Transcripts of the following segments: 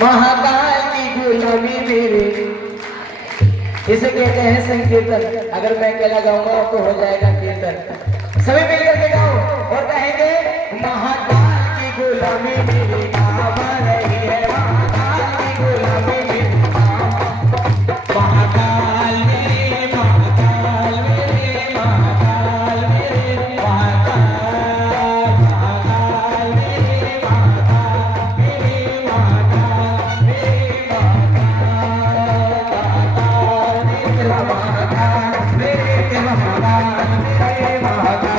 महाकाल की गुलामी मेरे, इसे कहते हैं संकीर्तन। अगर मैं अकेला गाऊंगा तो हो जाएगा कीर्तन। सभी मिलकर के गाओ और कहेंगे महाकाल की गुलामी मेरी काम रही है, महाकाल की गुलामी मेरी महाकाल मेरे, महाकाल मेरे, महाकाल मेरे, महाकाल महाकाल मेरे, महाकाल मेरे, महाकाल मेरे, महाकाल मेरे, महाकाल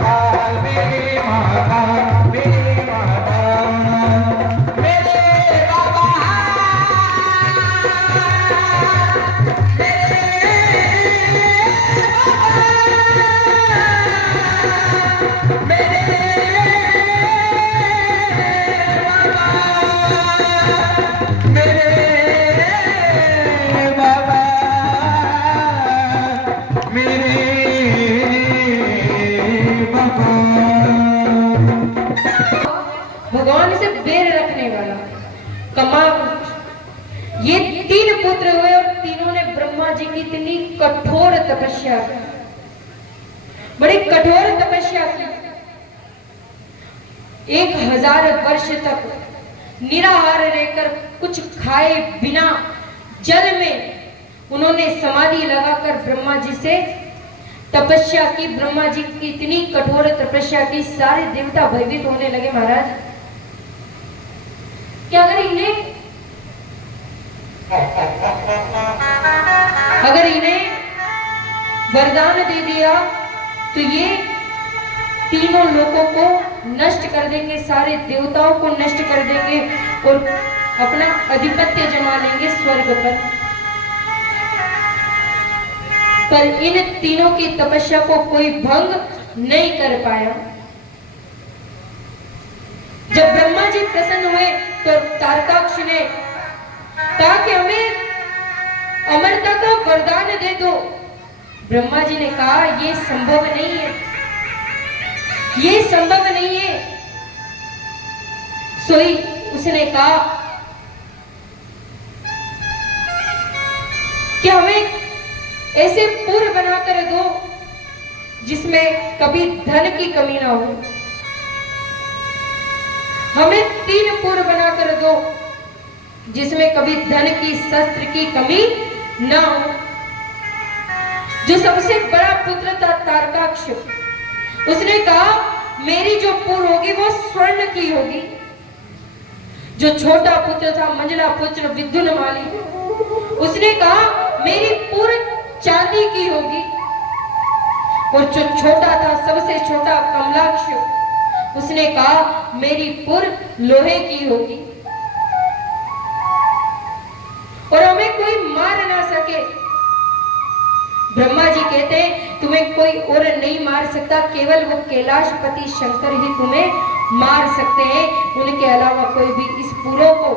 मेरे, महाकाल मेरे, महाकाल मेरे, महाकाल मेरे, महाकाल मेरे बाबा भगवान से बैर रखने वाला कमा। ये तीन पुत्र हुए और तीनों ने ब्रह्मा जी की इतनी कठोर तपस्या की, बड़ी कठोर तपस्या की। 1000 वर्ष तक निराहार रहकर कुछ खाए बिना जल में उन्होंने समाधि लगाकर ब्रह्मा जी से तपस्या की। ब्रह्मा जी की इतनी कठोर तपस्या की, सारे देवता भयभीत होने लगे। महाराज क्या अगर इन्हें वरदान दे दिया तो ये तीनों लोगों को नष्ट कर देंगे, सारे देवताओं को नष्ट कर देंगे और अपना आधिपत्य जमा लेंगे स्वर्ग पर इन तीनों की तपस्या को कोई भंग नहीं कर पाया। जब ब्रह्मा जी प्रसन्न हुए तो तारकाक्ष ने कहा कि हमें अमरता का वरदान दे दो। ब्रह्मा जी ने कहा ये संभव नहीं है, ये संभव नहीं है। सोई उसने कहा कि हमें ऐसे पुर बनाकर दो जिसमें कभी धन की कमी ना हो। हमें 3 पुर बनाकर दो जिसमें कभी धन की शस्त्र की कमी ना हो। जो सबसे बड़ा पुत्र था तारकाक्ष, उसने कहा मेरी जो पुर होगी वो स्वर्ण की होगी। जो छोटा पुत्र था मंजला पुत्र विद्युन्माली, उसने कहा मेरी पुर चांदी की होगी। और जो छोटा था सबसे छोटा कमलाक्ष, उसने कहा मेरी पुर लोहे की होगी और हमें कोई मार ना सके ब्रह्मा जी कहते हैं तुम्हें कोई और नहीं मार सकता, केवल वो कैलाशपति शंकर ही तुम्हें मार सकते हैं, उनके अलावा कोई भी इस पुरों को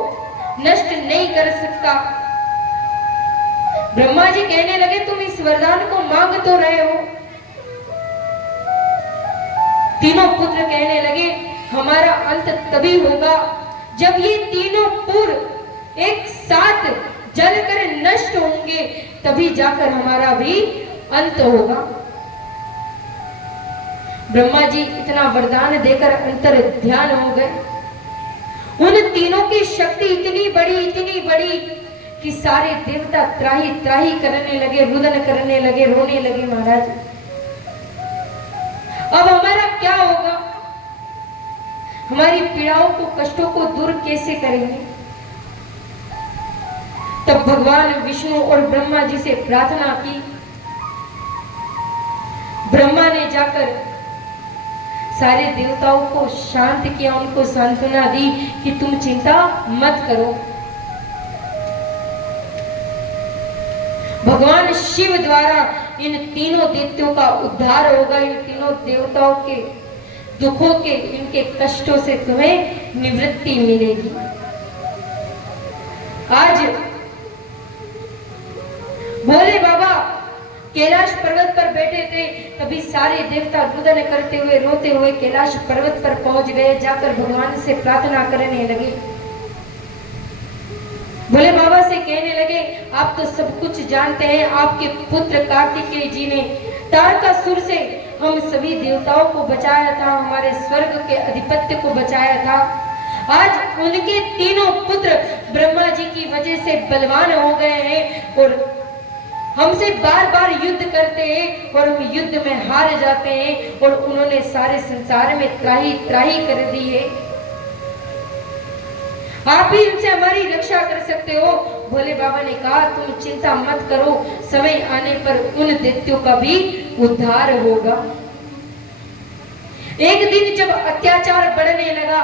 नष्ट नहीं कर सकता। ब्रह्मा जी कहने लगे तुम इस वरदान को मांग तो रहे हो। तीनों पुत्र कहने लगे हमारा अंत तभी होगा जब ये तीनों पुर एक साथ जलकर नष्ट होंगे, तभी जाकर हमारा भी अंत होगा। ब्रह्मा जी इतना वरदान देकर अंतर ध्यान हो गए। उन तीनों की शक्ति इतनी बड़ी कि सारे देवता त्राही त्राही करने लगे, रुदन करने लगे, रोने लगे। महाराज अब हमारा क्या होगा? हमारी पीड़ाओं को, कष्टों को दूर कैसे करेंगे? तब भगवान विष्णु और ब्रह्मा जी से प्रार्थना की। ब्रह्मा ने जाकर सारे देवताओं को शांत किया, उनको सांत्वना दी कि तुम चिंता मत करो। भगवान शिव द्वारा इन तीनों दैत्यों का उद्धार होगा। इन तीनों देवताओं के दुखों के, इनके कष्टों से तुम्हें निवृत्ति मिलेगी। आज भोले बाबा कैलाश पर्वत पर बैठे थे, तभी सारे देवता रुदन करते हुए, रोते हुए कैलाश पर्वत पर पहुंच गए। जाकर भगवान से प्रार्थना करने लगे। भोले बाबा से कहने लगे आप तो सब कुछ जानते हैं, आपके पुत्र कार्तिकेय जी ने तारकासुर से हम सभी देवताओं को बचाया था, हमारे स्वर्ग के अधिपत्य को बचाया था। आज उनके तीनों पुत्र ब्रह्मा जी की वजह से बलवान हो गए हैं और हमसे बार बार युद्ध करते हैं और हम युद्ध में हार जाते हैं और उन्होंने सारे संसार में त्राही त्राही कर दी है। आप ही उनसे हमारी रक्षा कर सकते हो। भोले बाबा ने कहा तुम चिंता मत करो, समय आने पर उन दैत्यों का भी उद्धार होगा। एक दिन जब अत्याचार बढ़ने लगा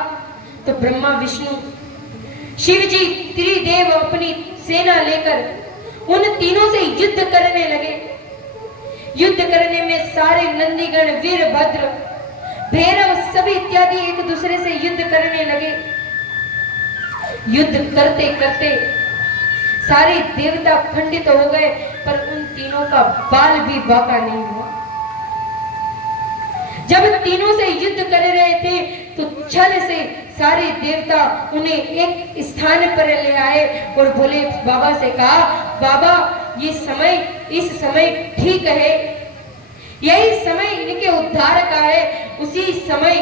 तो ब्रह्मा विष्णु शिव जी त्रिदेव अपनी सेना लेकर उन तीनों से युद्ध करने लगे। युद्ध करने में सारे नंदीगण, वीरभद्र, भैरव सभी इत्यादि एक दूसरे से युद्ध करने लगे। युद्ध करते करते सारे देवता खंडित हो गए, पर उन तीनों का बाल भी बाका नहीं हुआ। जब तीनों से युद्ध कर रहे थे तो छल से सारे देवता उन्हें एक स्थान पर ले आए और भोले बाबा से कहा बाबा ये समय, इस समय ठीक है, यही समय इनके उद्धार का है। उसी समय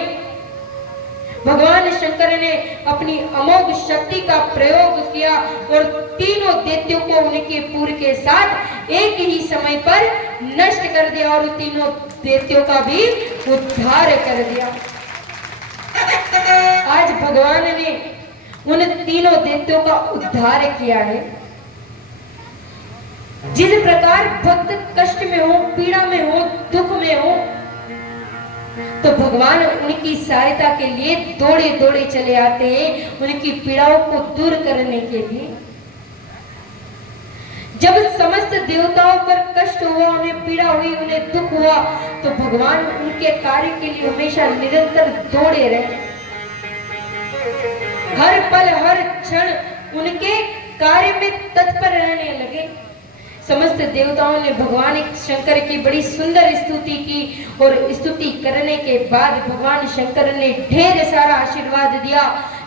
भगवान शंकर ने अपनी अमोघ शक्ति का प्रयोग किया और तीनों दैत्यों को उनके पुर के साथ एक ही समय पर नष्ट कर दिया और तीनों दैत्यों का भी उद्धार कर दिया। आज भगवान ने उन तीनों दैत्यों का उद्धार किया है। जिस प्रकार भक्त कष्ट में हो, पीड़ा में हो, दुख में हो, तो भगवान उनकी सहायता के लिए दौड़े दौड़े चले आते हैं, उनकी पीड़ाओं को दूर करने के लिए। जब समस्त देवताओं पर कष्ट हुआ, उन्हें पीड़ा हुई, उन्हें दुख हुआ, तो भगवान उनके कार्य के लिए हमेशा निरंतर दौड़े रहे। हर पल हर क्षण उनके कार्य में तत्पर रहने लगे। समस्त देवताओं ने भगवान शंकर की बड़ी सुंदर स्तुति की और स्तुति करने के बाद भगवान शंकर ने ढेर सारा आशीर्वाद दिया।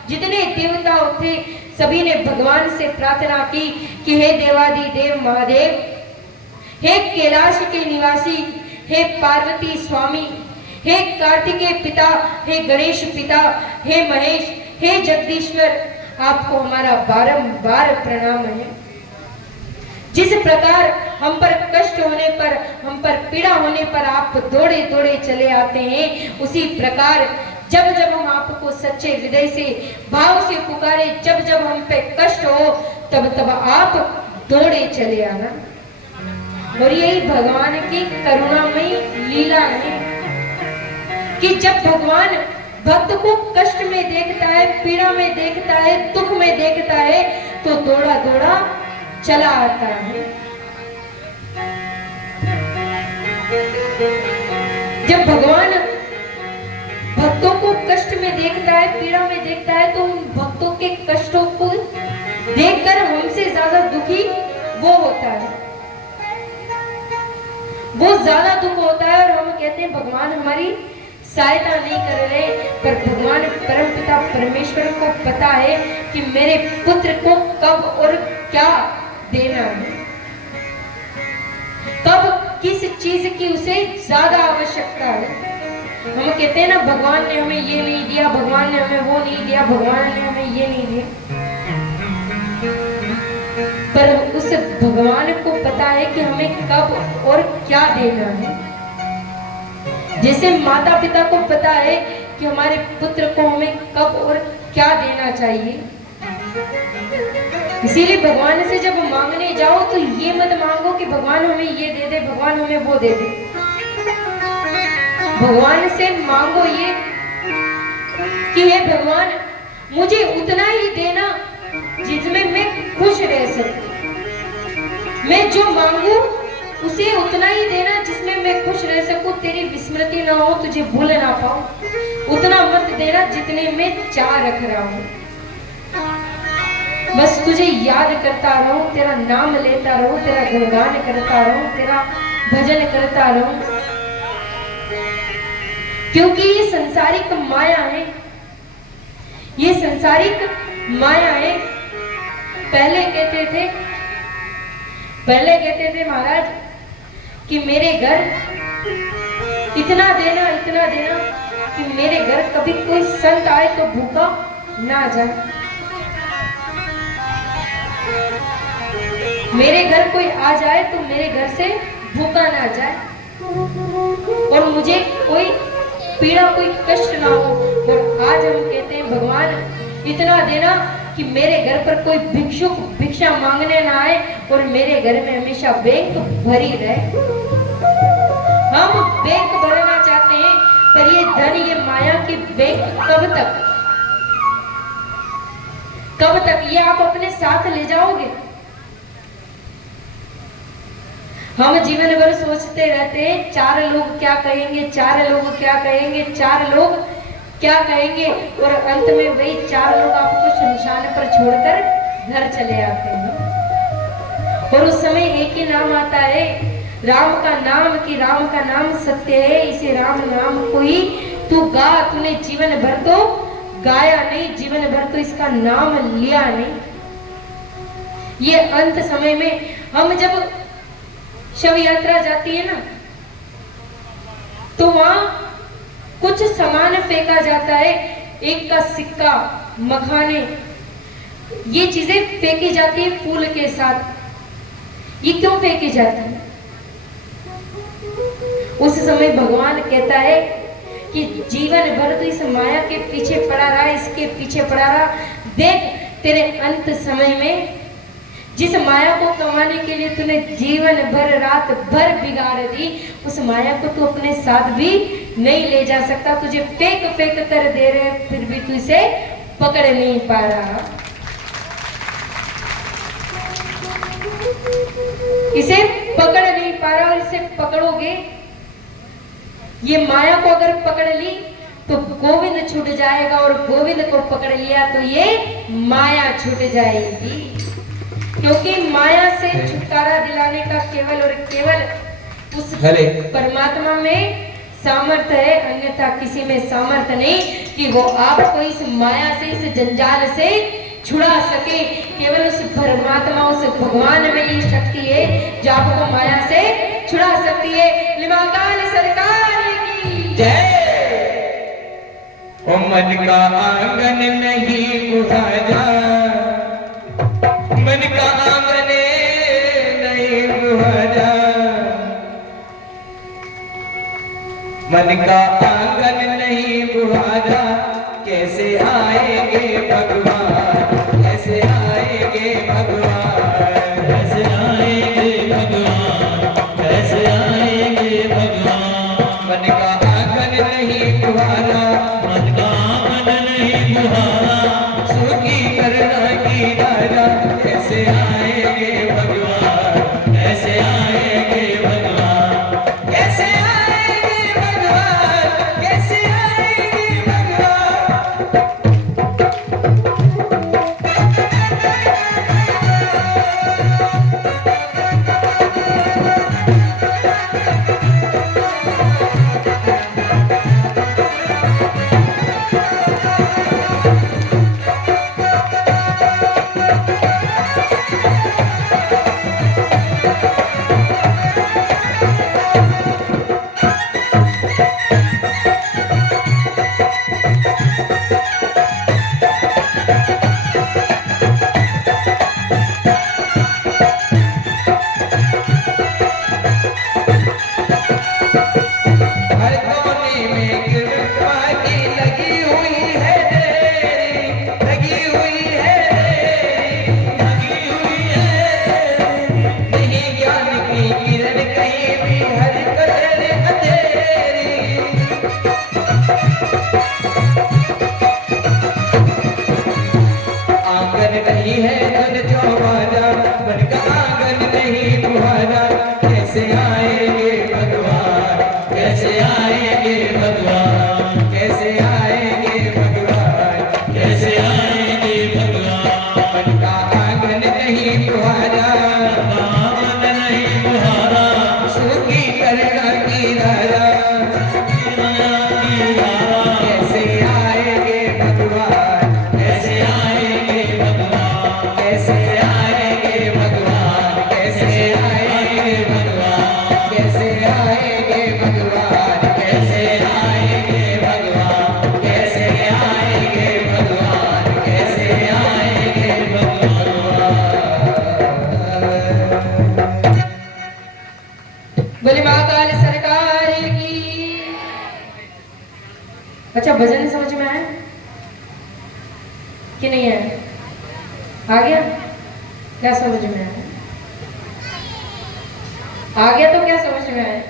जितने देवता थे सभी ने भगवान से प्रार्थना की कि हे देवादि देव महादेव, हे कैलाश के निवासी, हे पार्वती स्वामी, हे कार्तिकेय पिता, हे गणेश पिता, हे महेश, हे जगदीश्वर, आपको हमारा बारंबार प्रणाम है। जिस प्रकार हम पर कष्ट होने पर, हम पर पीड़ा होने पर आप दौड़े दौड़े चले आते हैं, उसी प्रकार जब जब हम आपको सच्चे हृदय से, भाव से पुकारे, जब जब हम पे कष्ट हो, तब तब आप दौड़े चले आना। और यही भगवान की करुणामयी लीला है कि जब भगवान भक्त को कष्ट में देखता है, पीड़ा में देखता है, दुख में देखता है, तो दौड़ा दौड़ा चला आता है। जब भगवान भक्तों को कष्ट में देखता है, पीड़ा में देखता है, तो उन भक्तों के कष्टों को देखकर हमसे ज्यादा दुखी वो होता है, वो ज्यादा दुख होता है। और हम कहते हैं भगवान हमारी सहायता नहीं कर रहे, पर भगवान परमपिता परमेश्वर को पता है कि मेरे पुत्र को कब और क्या देना है, कब किस चीज की उसे ज्यादा आवश्यकता है। हम कहते हैं ना भगवान ने हमें ये नहीं दिया, भगवान ने हमें वो नहीं दिया, भगवान ने हमें ये नहीं दिया, पर उस भगवान को पता है कि हमें कब और क्या देना है। जैसे माता पिता को पता है कि हमारे पुत्र को हमें कब और क्या देना चाहिए, इसीलिए भगवान से जब मांगने जाओ तो ये मत मांगो कि भगवान हमें ये दे दे, भगवान हमें वो दे दे। भगवान से मांगो ये कि हे भगवान मुझे उतना ही देना जिसमें मैं खुश रह सकूं, मैं जो मांगू उसे उतना ही देना जिसमें मैं खुश रह सकूं, तेरी विस्मृति ना हो, तुझे भूल ना पाऊं, उतना मत देना जितने में चाह रख रहा हूं। बस तुझे याद करता रहूं, तेरा नाम लेता रहूं, तेरा गुणगान करता रहूं, तेरा भजन करता रहूं, क्योंकि ये संसारिक माया है, ये संसारिक माया है। पहले कहते थे महाराज कि मेरे घर इतना देना कि मेरे घर कभी कोई संत आए तो भूखा ना जाए, मेरे घर कोई आ जाए तो मेरे घर से भूखा ना जाए, और मुझे कोई पीड़ा कोई कष्ट ना हो। और आज हम कहते हैं भगवान इतना देना कि मेरे घर पर कोई भिक्षुक भिक्षा मांगने ना आए और मेरे घर में हमेशा बैंक भरी रहे। हम बैंक भरना चाहते हैं, पर ये धन ये माया की बैंक कब तक ये आप अपने साथ ले जाओगे? हम जीवन भर सोचते रहते हैं चार लोग क्या कहेंगे, चार लोग क्या कहेंगे, चार लोग क्या कहेंगे, और अंत में वही चार लोग आपको शमशान पर छोड़कर घर चले आते हैं। और उस समय एक ही नाम आता है राम का नाम, कि राम का नाम सत्य है, इसे राम नाम को ही तू गा, तूने जीवन भर तो गाया नहीं, जीवन भर तो इसका नाम लिया नहीं। ये अंत समय में हम जब शव यात्रा जाती है ना, तो वहां कुछ सामान फेंका जाता है, एक का सिक्का, मखाने, ये चीजें फेंकी जाती है फूल के साथ। ये क्यों फेंकी जाती है? उस समय भगवान कहता है कि जीवन भर तो इस माया के पीछे पड़ा रहा, इसके पीछे पड़ा रहा, देख तेरे अंत समय में जिस माया को कमाने के लिए तूने जीवन भर रात भर बिगाड़ दी, उस माया को तू अपने साथ भी नहीं ले जा सकता। तुझे फेंक फेंक कर दे रहे, फिर भी तू इसे पकड़ नहीं पा रहा। इसे पकड़ नहीं पा रहा, और इसे पकड़ोगे, ये माया को अगर पकड़ ली तो गोविंद छूट जाएगा, और गोविंद को पकड़ लिया तो ये माया छूट जाएगी। क्योंकि माया से छुटकारा दिलाने का केवल और केवल उस परमात्मा में सामर्थ्य है, अन्यथा किसी में सामर्थ्य नहीं कि वो आपको इस माया से, इस जंजाल से छुड़ा सके। केवल उस परमात्मा, उस भगवान में ये शक्ति है जो आपको माया से छुड़ा सकती है। लिमाकाल सरकार की जय। ओ मन का आंगन नहीं बुझा, मन का आंगन नहीं बुझा, मन का आंगन नहीं बुझा, कैसे आएंगे भगवान, कैसे आएंगे भगवान, कैसे आएंगे भगवान, कैसे आएंगे भगवान। मन का आंगन नहीं बुझा, मन का आंगन नहीं बुझा, सुखी करना की राजा, कैसे आएंगे भगवान, कैसे आएंगे भगवान, कैसे आएंगे नहीं तुम्हारा, कैसे आएंगे भगवान, कैसे आएंगे भगवान, कैसे आएंगे भगवान, कैसे आएंगे भगवान। मन का आंगन नहीं तुम्हारा, आंगन नहीं तुम्हारा, सूखी करना की धारा, कैसे आएंगे भगवान, कैसे आएंगे भगवान, कैसे आएंगे भगवान, कैसे आएंगे भगवान, कैसे आएंगे भगवान, कैसे आएंगे भगवान, कैसे आएंगे भगवान, कैसे आएंगे भगवान। बोले महाकाल सरकार की। अच्छा, भजन समझ में आया कि नहीं आया? आ गया? क्या समझ में आया? आ गया तो क्या समझ में आया?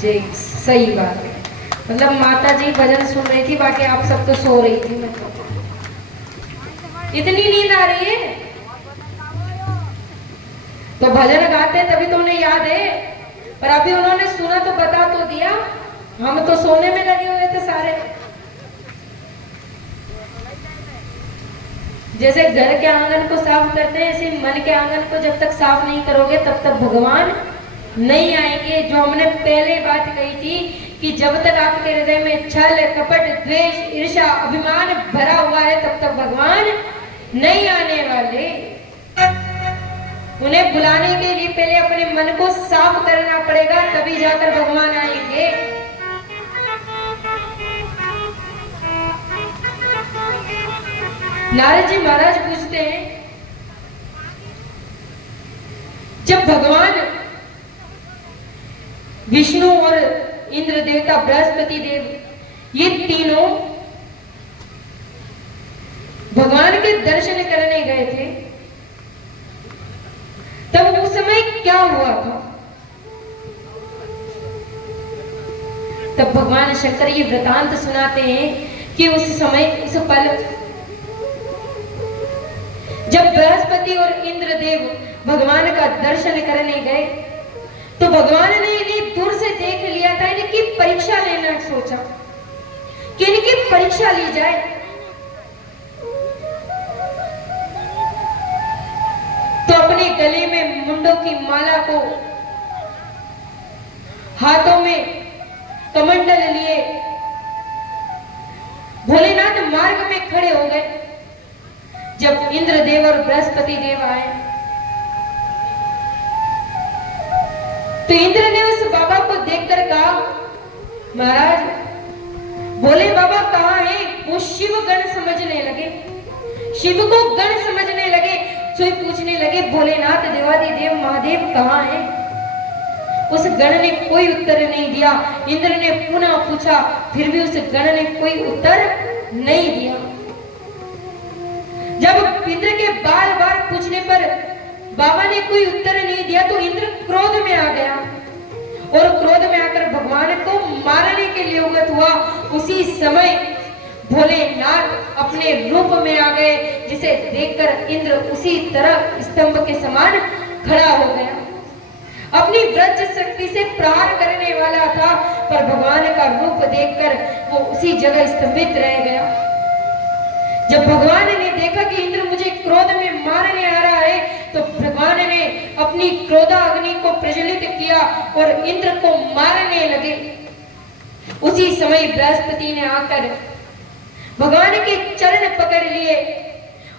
जी, सही बात है। मतलब माता जी भजन सुन रही थी, बाकी आप सब तो सो रही थी। मतलब इतनी नींद आ रही है तो भजन गाते तभी तो उन्हें याद है, पर अभी उन्होंने सुना तो बता तो दिया, हम तो सोने में लगे हुए थे सारे। जैसे घर के आंगन को साफ करते हैं, ऐसे मन के आंगन को जब तक साफ नहीं करोगे तब तक भगवान नहीं आएंगे। जो हमने पहले बात कही थी कि जब तक आपके हृदय में छल, कपट, द्वेष, ईर्ष्या, अभिमान भरा हुआ है तब तक भगवान नहीं आने वाले। उन्हें बुलाने के लिए पहले अपने मन को साफ करना पड़ेगा, तभी जाकर भगवान आएंगे। नारद जी महाराज पूछते हैं, जब भगवान विष्णु और इंद्र देवता, बृहस्पति देव, ये तीनों भगवान के दर्शन करने गए थे, तब उस समय क्या हुआ था? तब भगवान शंकर ये वृतांत सुनाते हैं कि उस समय, उस पल जब बृहस्पति और इंद्रदेव भगवान का दर्शन करने गए तो भगवान ने इन्हें दूर से देख लिया था। इनकी परीक्षा लेना सोचा कि इनकी परीक्षा ली जाए। तो अपने गले में मुंडों की माला को, हाथों में कमंडल लिए भोलेनाथ मार्ग में खड़े हो गए। जब इंद्रदेव और बृहस्पति देव आए तो इंद्र ने उस बाबा को देखकर कहा, महाराज भोले बाबा कहाँ हैं? वो शिव गण समझने लगे, शिव को गण समझने लगे। तो पूछने लगे, भोलेनाथ देवादिदेव महादेव कहाँ हैं? उस गण ने कोई उत्तर नहीं दिया। इंद्र ने पुनः पूछा, फिर भी उस गण ने कोई उत्तर नहीं दिया। जब इंद्र के बार बार पूछने पर बाबा ने कोई उत्तर नहीं दिया तो इंद्र क्रोध में आ गया और क्रोध में आकर भगवान को मारने के लिए उद्यत हुआ। उसी समय भोलेनाथ अपने रूप में आ गए, जिसे देखकर इंद्र उसी तरह स्तंभ के समान खड़ा हो गया। अपनी वज्र शक्ति से प्रहार करने वाला था, पर भगवान का रूप देखकर वो उसी जगह स्तंभित रह गया। जब भगवान ने देखा कि इंद्र मुझे क्रोध में मारने आ रहा है, तो भगवान ने अपनी क्रोधाग्नि को प्रज्वलित किया और इंद्र को मारने लगे। उसी समय बृहस्पति ने आकर भगवान के चरण पकड़ लिए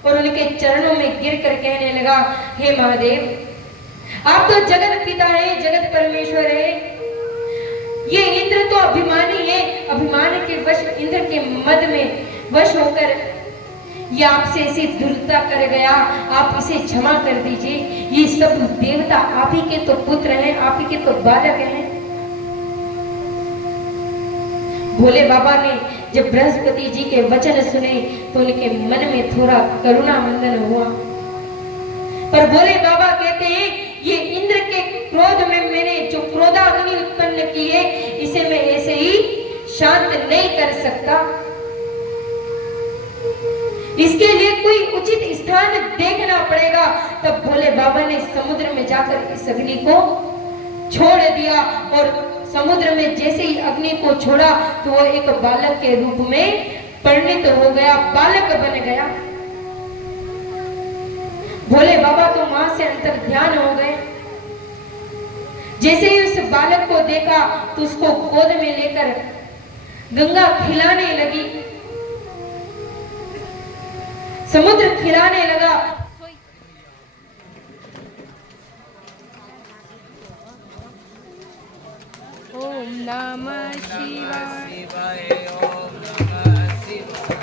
और उनके चरणों में गिरकर कहने लगा, हे महादेव, आप तो जगत पिता है, जगत परमेश्वर है। ये इंद्र तो अभिमानी है, अभिमान के वश, इंद्र के मद में वश होकर ये आपसे ऐसी दुर्दशा कर गया, आप इसे क्षमा कर दीजिए। ये सब देवता आप ही के तो पुत्र हैं, आप ही के तो बालक हैं। भोले बाबा ने जब बृहस्पति जी के वचन सुने तो उनके मन में थोड़ा करुणा मंदन हुआ, पर भोले बाबा कहते हैं, ये इंद्र के क्रोध में मैंने जो क्रोधाग्नि उत्पन्न की है, इसे मैं ऐसे ही शांत नहीं कर सकता। इसके लिए कोई उचित स्थान देखना पड़ेगा। तब भोले बाबा ने समुद्र में जाकर इस अग्नि को छोड़ दिया और समुद्र में जैसे ही अग्नि को छोड़ा तो वो एक बालक के रूप में परिणित हो गया, बालक बन गया। भोले बाबा तो मां से अंतर ध्यान हो गए। जैसे ही उस बालक को देखा तो उसको गोद में लेकर गंगा खिलाने लगी, समुद्र खिलाने लगा। ओम नमः शिवाय। ओम नमः शिवाय।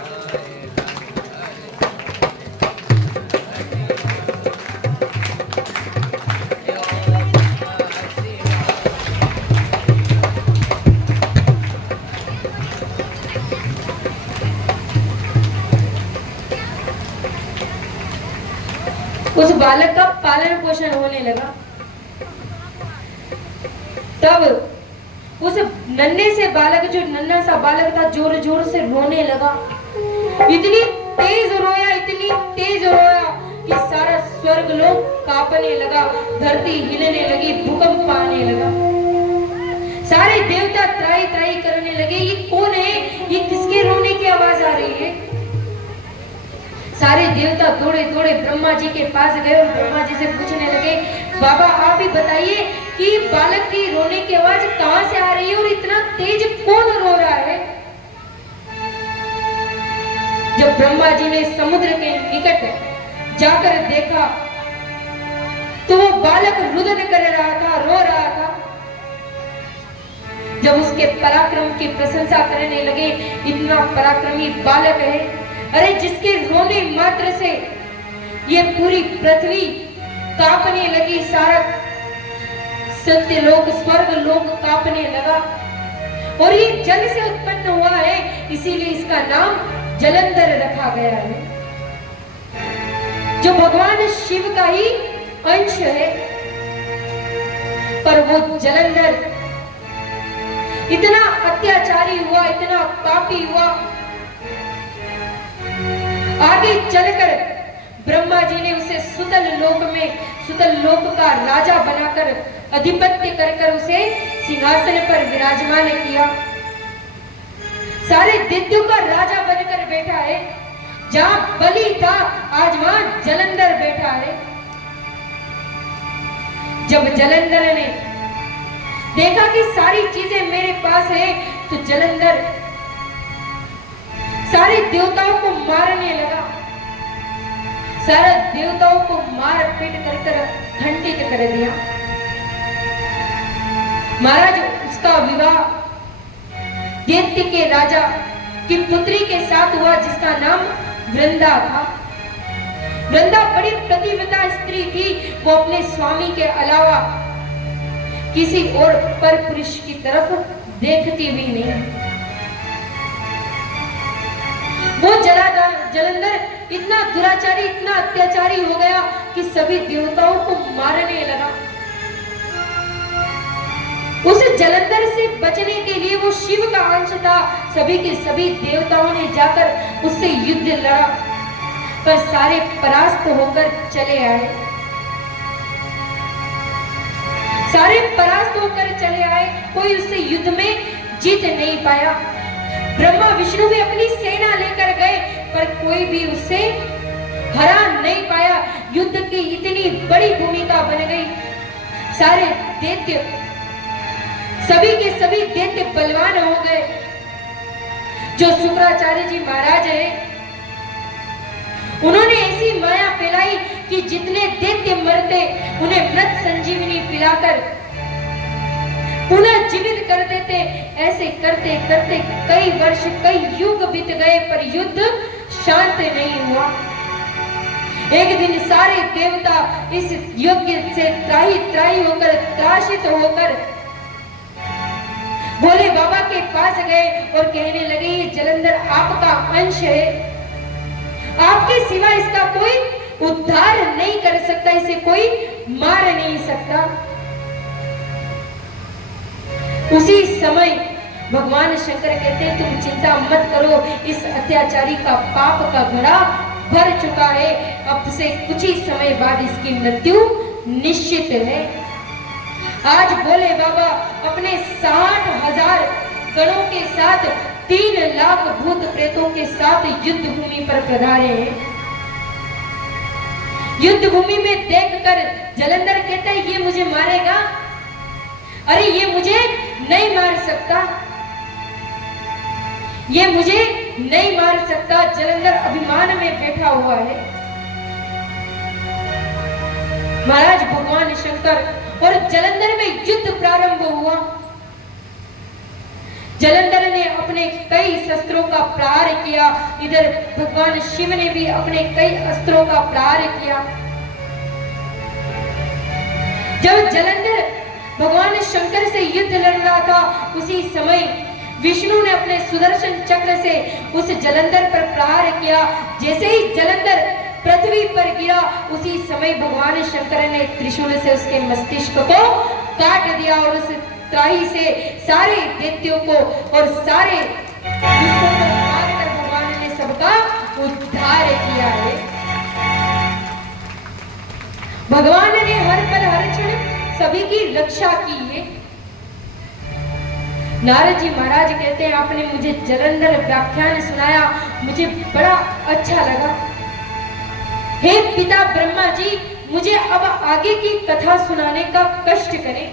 उस बालक का पालन पोषण होने लगा। तब उस नन्हे से बालक, जो नन्हा सा बालक था, जोर जोर से रोने लगा। इतनी तेज रोया, इतनी तेज रोया कि सारा स्वर्ग लोक कांपने लगा, धरती हिलने लगी, भूकंप आने लगा। सारे देवता त्राही त्राही करने लगे, ये कौन है, ये किसके रोने की आवाज आ रही है। सारे देवता दौड़े दौड़े ब्रह्मा जी के पास गए और ब्रह्मा जी से पूछने लगे, बाबा आप ही बताइए कि बालक की रोने की आवाज कहां से आ रही है और इतना तेज कौन रो रहा है। जब ब्रह्मा जी ने समुद्र के निकट जाकर देखा तो वो बालक रुदन कर रहा था, रो रहा था। जब उसके पराक्रम की प्रशंसा करने लगे, इतना पराक्रमी बालक है, अरे जिसके रोने मात्र से ये पूरी पृथ्वी कांपने लगी, सारा सत्य लोक स्वर्ग लोक कांपने लगा। और ये जल से उत्पन्न हुआ है, इसीलिए इसका नाम जलंधर रखा गया है, जो भगवान शिव का ही अंश है। पर वो जलंधर इतना अत्याचारी हुआ, इतना पापी हुआ, आगे चलकर ब्रह्मा जी ने उसे सुतल लोक में, सुतल लोक का राजा बनाकर अधिपत्य कर उसे सिंहासन पर विराजमान किया। सारे दैत्यों का राजा बनकर बैठा है। जहां बलि था आज वहां जलंधर बैठा है। जब जलंधर ने देखा कि सारी चीजें मेरे पास है तो जलंधर सारे देवताओं को मारने लगा, सारे देवताओं को मार पीट कर खंडित कर दिया। महाराज उसका विवाह दैत्य के राजा की पुत्री के साथ हुआ, जिसका नाम वृंदा था। वृंदा बड़ी पतिव्रता स्त्री थी, वो अपने स्वामी के अलावा किसी और पर पुरुष की तरफ देखती भी नहीं। वो जलंधर इतना दुराचारी, इतना अत्याचारी हो गया कि सभी देवताओं को मारने लगा। उस जलंधर से बचने के लिए, वो शिव का अंश था, सभी के सभी देवताओं ने जाकर उससे युद्ध लड़ा, पर सारे परास्त होकर चले आए। सारे परास्त होकर चले आए, कोई उससे युद्ध में जीत नहीं पाया। ब्रह्मा विष्णु भी अपनी सेना लेकर गए, पर कोई भी उससे हरा नहीं पाया। युद्ध की इतनी बड़ी भूमिका बन गई। सारे दैत्य, सभी के सभी दैत्य बलवान हो गए। जो शुक्राचार्य जी महाराज है, उन्होंने ऐसी माया फैलाई कि जितने दैत्य मरते उन्हें मृत संजीवनी पिलाकर पुनः जीवित कर देते। ऐसे करते करते कई वर्ष, कई युग बीत गए, पर युद्ध शांत नहीं हुआ। एक दिन सारे देवता इस यज्ञ से त्राही त्राही होकर, त्रासित होकर भोले बाबा के पास गए और कहने लगे, ये जलंधर आपका अंश है, आपके सिवा इसका कोई उद्धार नहीं कर सकता, इसे कोई मार नहीं सकता। उसी समय भगवान शंकर कहते हैं तुम चिंता मत करो, इस अत्याचारी का पाप का घड़ा भर चुका है, अब से कुछ ही समय बाद इसकी मृत्यु निश्चित है। आज भोले बाबा अपने 60,000 गणों के साथ 3 लाख भूत प्रेतों के साथ युद्ध भूमि पर पधारे हैं। युद्ध भूमि में देखकर जलंधर कहता है ये मुझे मारेगा, अरे ये मुझे नहीं मार सकता, ये मुझे नहीं मार सकता। जलंधर अभिमान में बैठा हुआ है। महाराज भगवान शंकर और जलंधर में युद्ध प्रारंभ हुआ। जलंधर ने अपने कई शस्त्रों का प्रहार किया, इधर भगवान शिव ने भी अपने कई अस्त्रों का प्रहार किया। जब जलंधर भगवान शंकर से युद्ध लड़ रहा था, उसी समय विष्णु ने अपने सुदर्शन चक्र से उस जलंधर पर प्रहार किया। जैसे ही जलंधर पृथ्वी पर गिरा, उसी समय भगवान शंकर ने त्रिशूल से उसके मस्तिष्क को काट दिया और उस त्राही से सारे दैत्यों को और सारे दुष्टों को मारकर भगवान ने सबका उद्धार किया है। भगवान ने हर पल हर क्षण सभी की रक्षा की है। नारद जी महाराज कहते हैं आपने मुझे जलंधर व्याख्यान सुनाया, मुझे बड़ा अच्छा लगा। हे पिता ब्रह्मा जी, मुझे अब आगे की कथा सुनाने का कष्ट करें।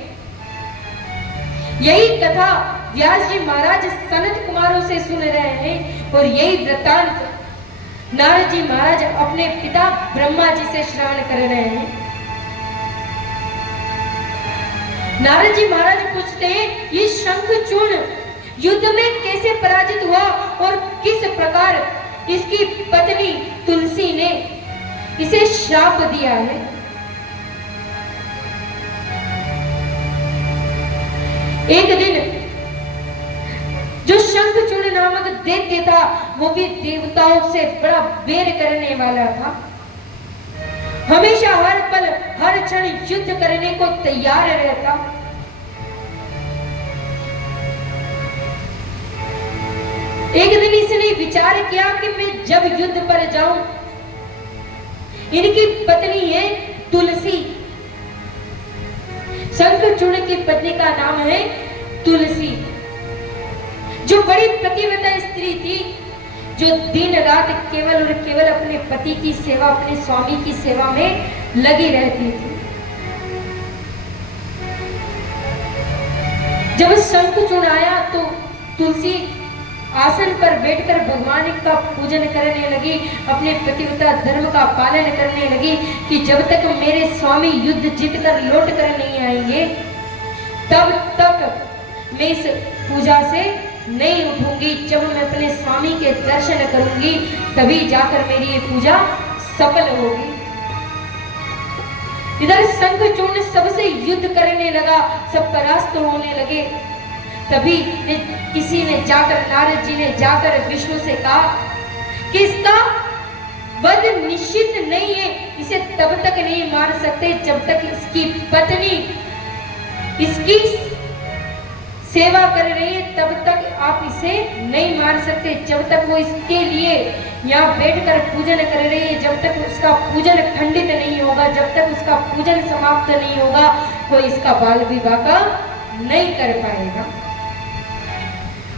यही कथा व्यास जी महाराज सनत कुमारों से सुन रहे हैं और यही वृत्तांत नारद जी महाराज अपने पिता ब्रह्मा जी से श्रवण कर रहे हैं। नारद जी महाराज पूछते हैं ये शंखचूर्ण युद्ध में कैसे पराजित हुआ और किस प्रकार इसकी पत्नी तुलसी ने इसे श्राप दिया है। एक दिन जो शंखचूर्ण नामक दैत्य था, वो भी देवताओं से बड़ा बैर करने वाला था। हमेशा हर पल हर क्षण युद्ध करने को तैयार रहता। एक दिन इसने विचार किया कि मैं जब युद्ध पर जाऊं, इनकी पत्नी है तुलसी, शंखचूर्ण की पत्नी का नाम है तुलसी, जो बड़ी पतिव्रता स्त्री थी, जो दिन रात केवल और केवल अपने पति की सेवा, अपने स्वामी की सेवा में लगी रहती थी। जब शंखचूर्ण आया तो तुलसी आसन पर बैठकर भगवान का पूजन करने लगी, अपने पतिव्रता धर्म का पालन करने लगी कि जब तक मेरे स्वामी युद्ध जीतकर लौट कर नहीं आएंगे, तब तक मैं इस पूजा से नहीं उठूंगी। जब मैं अपने स्वामी के दर्शन करूंगी, तभी जाकर मेरी ये पूजा सफल होगी। इधर शंखचूर्ण सबसे युद्ध करने लगा, सब परास्त होने लगे। तभी किसी ने जाकर, नारद जी ने जाकर विष्णु से कहा कि इसका वध निश्चित नहीं है, इसे तब तक नहीं मार सकते जब तक इसकी पत्नी इसकी सेवा कर रही है, तब तक आप इसे नहीं मार सकते। जब तक वो इसके लिए यहाँ बैठकर पूजन कर रही है, जब तक उसका पूजन खंडित नहीं होगा, जब तक उसका पूजन समाप्त नहीं होगा, वो इसका बाल विवाह नहीं कर पाएगा।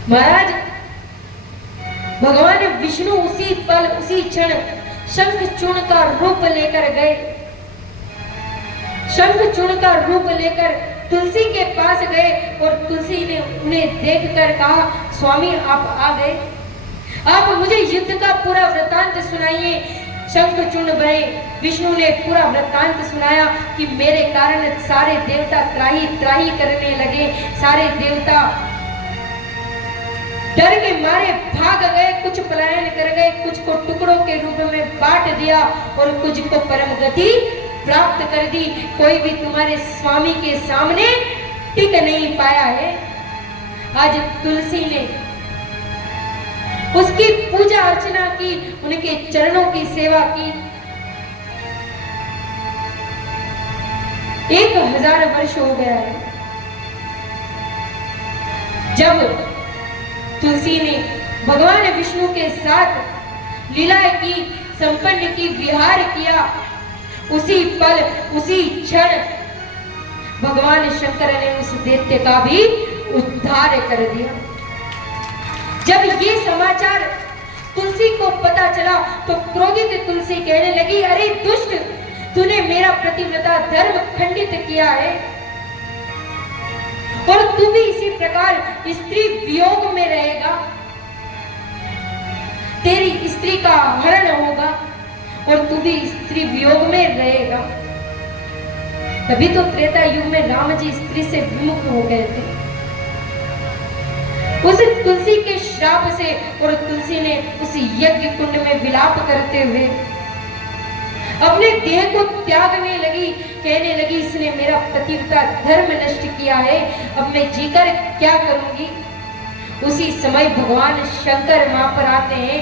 महाराज भगवान विष्णु उसी पल उसी क्षण शंखचूर्ण का रूप लेकर गए। शंखचूर्ण का रूप लेकर तुलसी के पास गए और तुलसी ने उन्हें देखकर कहा, स्वामी आप आ गए, आप मुझे युद्ध का पूरा वृत्तांत सुनाइए। शंखचूर्ण बने। विष्णु ने पूरा वृत्तांत सुनाया कि मेरे कारण सारे देवता त्राही त्राही करने लगे, सारे देवता डर के मारे भाग गए, कुछ पलायन कर गए, कुछ को टुकड़ों के रूप में बांट दिया और कुछ को परम गति प्राप्त कर दी। कोई भी तुम्हारे स्वामी के सामने टिक नहीं पाया है। आज तुलसी ने उसकी पूजा अर्चना की, उनके चरणों की सेवा की। 1000 वर्ष हो गया है। जब तुलसी ने भगवान विष्णु के साथ लीला की, संपन्न की, विहार किया, उसी पल, उसी क्षण भगवान शंकर ने उस दैत्य का भी उद्धार कर दिया। जब ये समाचार तुलसी को पता चला तो क्रोधित तुलसी कहने लगी, अरे दुष्ट, तूने मेरा प्रतिव्रता धर्म खंडित किया है और तू भी इसी प्रकार स्त्री वियोग में रहेगा, तेरी स्त्री का हरण होगा और तू भी स्त्री वियोग में रहेगा। तभी तो त्रेता युग में राम जी स्त्री से विमुख हो गए थे, उस तुलसी के श्राप से। और तुलसी ने उस यज्ञ कुंड में विलाप करते हुए अपने देह को त्यागने लगी, कहने लगी, इसने मेरा पतिव्रता धर्म नष्ट किया है, अब मैं जीकर क्या करूंगी। उसी समय भगवान शंकर वहां पर आते हैं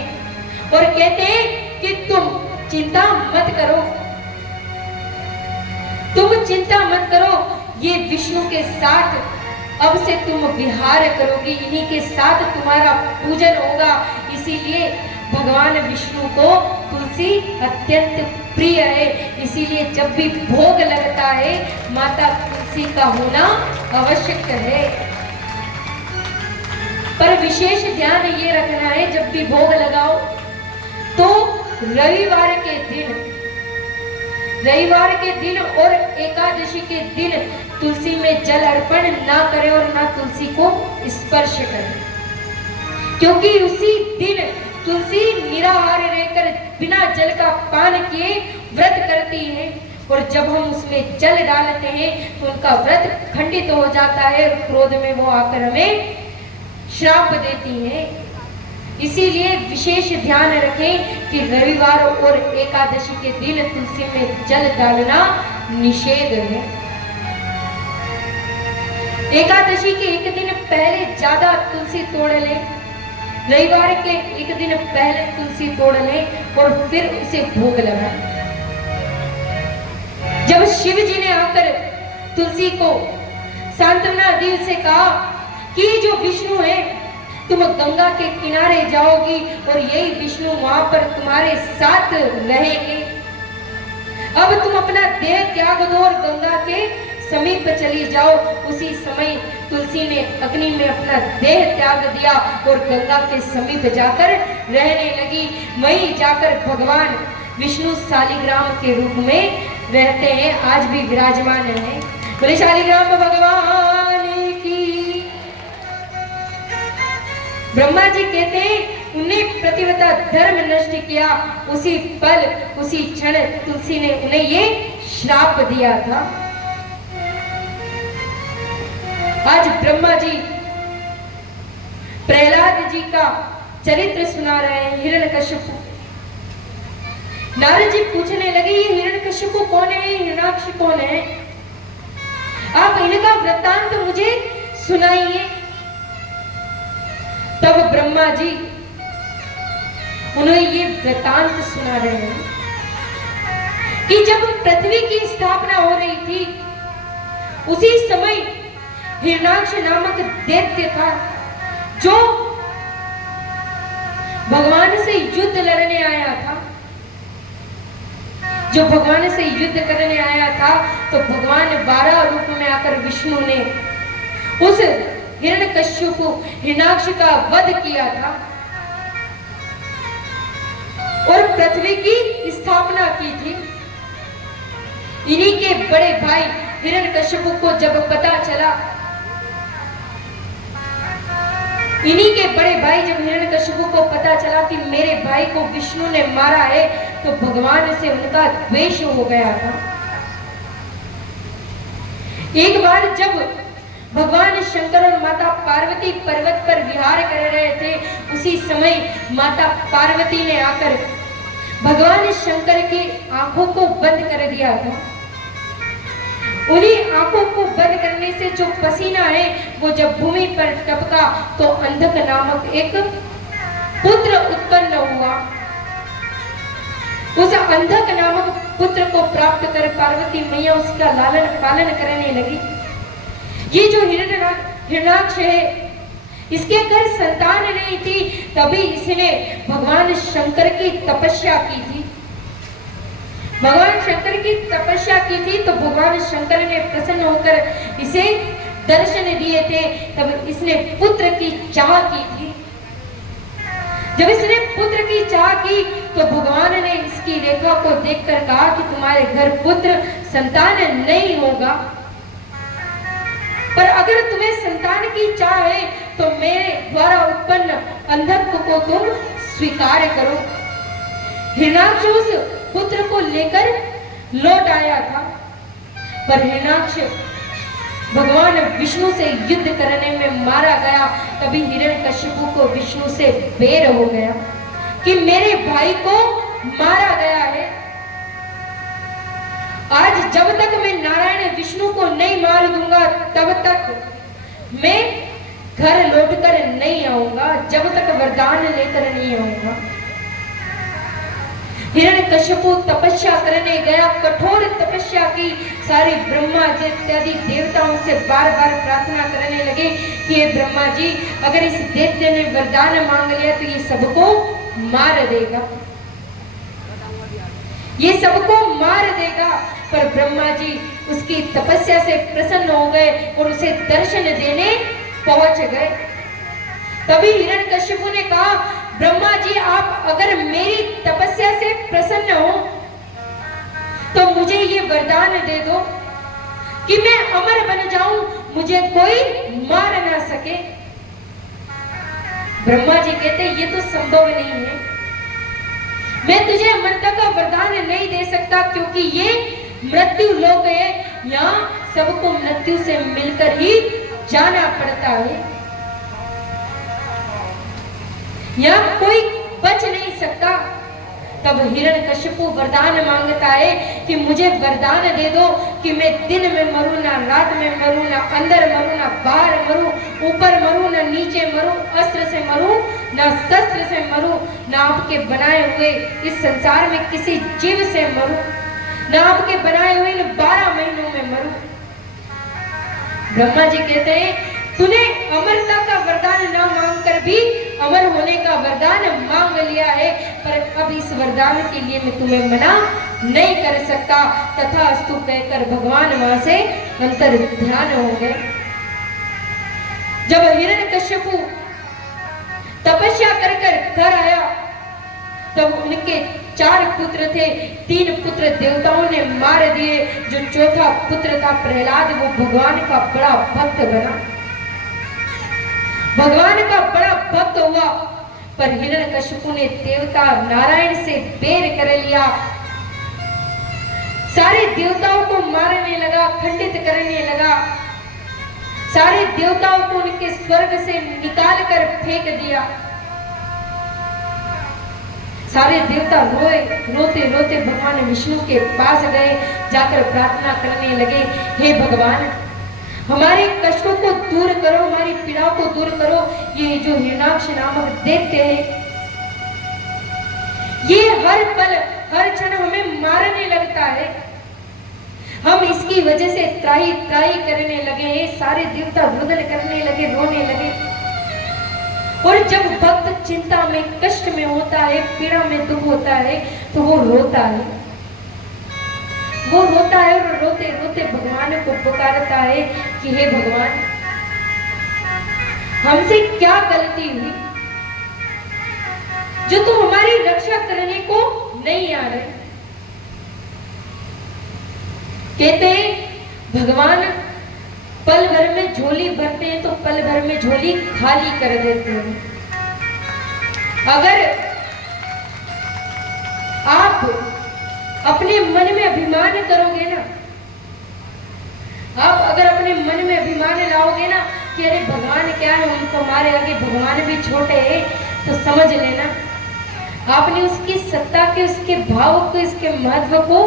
और कहते हैं कि तुम चिंता मत करो, तुम चिंता मत करो, ये विष्णु के साथ अब से तुम विहार करोगी, इन्हीं के साथ तुम्हारा पूजन होगा। इसीलिए भगवान विष्णु को तुलसी अत्यंत प्रिय है, इसीलिए जब भी भोग लगता है माता तुलसी का होना आवश्यक है। पर विशेष ध्यान ये रखना है, जब भी भोग लगाओ तो रविवार के दिन और एकादशी के दिन तुलसी में जल अर्पण ना करें और ना तुलसी को स्पर्श करें, क्योंकि उसी दिन तुलसी निराहार रहकर बिना जल का पान किए व्रत करती है और जब हम उसमें जल डालते हैं तो उनका व्रत खंडित हो जाता है और क्रोध में वो आकर हमें श्राप देती है। इसीलिए विशेष ध्यान रखें कि रविवार और एकादशी के दिन तुलसी में जल डालना निषेध है। एकादशी के एक दिन पहले ज्यादा तुलसी तोड़ लें, रविवार के एक दिन पहले तुलसी तोड़ लें और फिर उसे भोग लगाएं। जब शिव जी ने आकर तुलसी को सांत्वना दी, उसे कहा कि जो विष्णु है तुम गंगा के किनारे जाओगी और यही विष्णु वहां पर तुम्हारे साथ रहेंगे, अब तुम अपना देह त्याग दो और गंगा के समीप चली जाओ। उसी समय तुलसी ने अग्नि में अपना देह त्याग दिया और गंगा के समीप जाकर रहने लगी। वहीं जाकर भगवान विष्णु शालिग्राम के रूप में रहते हैं, आज भी विराजमान है। बोले शालिग्राम भगवान की। ब्रह्मा जी कहते हैं उन्हें प्रतिव्रता धर्म नष्ट किया, उसी पल उसी क्षण तुलसी ने उन्हें ये श्राप दिया था। आज ब्रह्मा जी प्रहलाद जी का चरित्र सुना रहे हैं, हिरण्यकश्यप। नारद जी पूछने लगे ये हिरण्यकश्यप कौन है, हिरण्याक्ष कौन है, आप इनका वृत्तांत मुझे सुनाइए। तब ब्रह्मा जी उन्हें ये वृत्तांत सुना रहे हैं कि जब पृथ्वी की स्थापना हो रही थी उसी समय हिरण्याक्ष नामक दैत्य था जो भगवान से युद्ध लड़ने आया था। जो भगवान से युद्ध करने आया था तो भगवान 12 रूप में आकर विष्णु ने उस हिरण्यकश्यप को हिरण्याक्ष का वध किया था और पृथ्वी की स्थापना की थी। इन्हीं के बड़े भाई हिरण्यकश्यप को जब पता चला, इन्हीं के बड़े भाई जब हिरण्यकश्यप को पता चला कि मेरे भाई को विष्णु ने मारा है तो भगवान से उनका द्वेष हो गया था। एक बार जब भगवान शंकर और माता पार्वती पर्वत पर विहार कर रहे थे, उसी समय माता पार्वती ने आकर भगवान शंकर की आंखों को बंद कर दिया था। उन्हीं आंखों को बंद करने से जो पसीना है वो जब भूमि पर टपका तो अंधक नामक एक पुत्र उत्पन्न हुआ। उस अंधक नामक पुत्र को प्राप्त कर पार्वती मैया उसका लालन पालन करने लगी। ये जो हिरण्याक्ष है इसके घर संतान नहीं थी, तभी इसने भगवान शंकर की तपस्या की थी। भगवान शंकर की तपस्या की थी तो भगवान शंकर ने प्रसन्न होकर इसे दर्शन दिए थे। तब इसने पुत्र की चाह की थी। जब इसने पुत्र की चाह की तो भगवान ने इसकी रेखा को देखकर कहा कि तुम्हारे घर पुत्र संतान नहीं होगा, पर अगर तुम्हें संतान की चाह है तो मेरे द्वारा उत्पन्न अंधत्व को तुम स्वीकार करो। हिरण्याक्ष उस पुत्र को लेकर लौट आया था, पर हिरण्याक्ष भगवान विष्णु से युद्ध करने में मारा गया। तभी हिरण्यकशिपु को विष्णु से बैर हो गया कि मेरे भाई को मारा गया है। आज जब तक मैं नारायण विष्णु को नहीं मार दूंगा तब तक मैं घर लौटकर नहीं आऊंगा, जब तक वरदान लेकर नहीं आऊंगा। हिरण्यकशिपु तपस्या करने गया, कठोर तपस्या की। सारे ब्रह्मा जी इत्यादि देवताओं से बार बार प्रार्थना करने लगे कि हे ब्रह्मा जी, अगर इस दैत्य ने वरदान मांग लिया तो ये सबको मार देगा, ये सबको मार देगा। पर ब्रह्मा जी उसकी तपस्या से प्रसन्न हो गए और उसे दर्शन देने पहुंच गए। तभी हिरण्यकशिपु ने कहा, ब्रह्मा जी आप अगर मेरी तपस्या से प्रसन्न हो तो मुझे ये वरदान दे दो कि मैं अमर बन जाऊं, मुझे कोई मार ना सके। ब्रह्मा जी कहते ये तो संभव नहीं है, मैं तुझे अमरता का वरदान नहीं दे सकता, क्योंकि ये मृत्यु लोक है, यहाँ सबको मृत्यु से मिलकर ही जाना पड़ता है, यहाँ कोई बच नहीं सकता। तब हिरण्यकशिपु वरदान मांगता है कि मुझे वरदान दे दो कि मैं दिन में मरूं ना रात में मरूं, ना अंदर मरूं ना बाहर मरूं, ऊपर मरूं ना नीचे मरूं, अस्त्र से मरूं ना शस्त्र से मरूं, ना आपके बनाए हुए इस संसार में किसी जीव से मरूं, ना आपके बनाए हुए इन 12 महीनों में मरूं। ब्रह्मा जी कहते हैं तूने अमरता का वरदान न मांगकर भी अमर होने का वरदान मांग लिया है, पर अब इस वरदान के लिए मैं तुम्हें मना नहीं कर सकता। तथास्तु कहकर भगवान वहां से अंतर ध्यान हो गए। जब हिरण्यकशिपु तपस्या कर घर आया तब उनके 4 पुत्र थे, 3 पुत्र देवताओं ने मार दिए। जो चौथा पुत्र था प्रहलाद, वो भगवान का बड़ा भक्त बना, भगवान का बड़ा भक्त हुआ। पर हिरण्यकशिपु ने देवता नारायण से बैर कर लिया, सारे देवताओं को मारने लगा, खंडित करने लगा, सारे देवताओं को उनके स्वर्ग से निकाल कर फेंक दिया। सारे देवता रोते रोते भगवान विष्णु के पास गए, जाकर प्रार्थना करने लगे, हे भगवान हमारे कष्टों को दूर करो, हमारी पीड़ा को दूर करो। ये जो हिरण्याक्ष नामक दैत्य है, ये हर पल हर क्षण हमें मारने लगता है, हम इसकी वजह से त्राही त्राही करने लगे हैं। सारे देवता रुदन करने लगे, रोने लगे। और जब भक्त चिंता में कष्ट में होता है, पीड़ा में दुख होता है, तो वो रोता है, वो रोता है और रोते रोते भगवान को पुकारता है कि हे भगवान हमसे क्या गलती हुई जो तुम हमारी रक्षा करने को नहीं आ रहे। कहते हैं भगवान पल भर में झोली भरते हैं तो पल भर में झोली खाली कर देते हैं। अगर आप अपने मन में अभिमान करोगे ना, आप अगर अपने मन में अभिमान लाओगे ना कि अरे भगवान क्या है, उनको हमारे आगे भगवान भी छोटे हैं, तो समझ लेना आपने उसकी सत्ता के, उसके भाव को, इसके महत्व को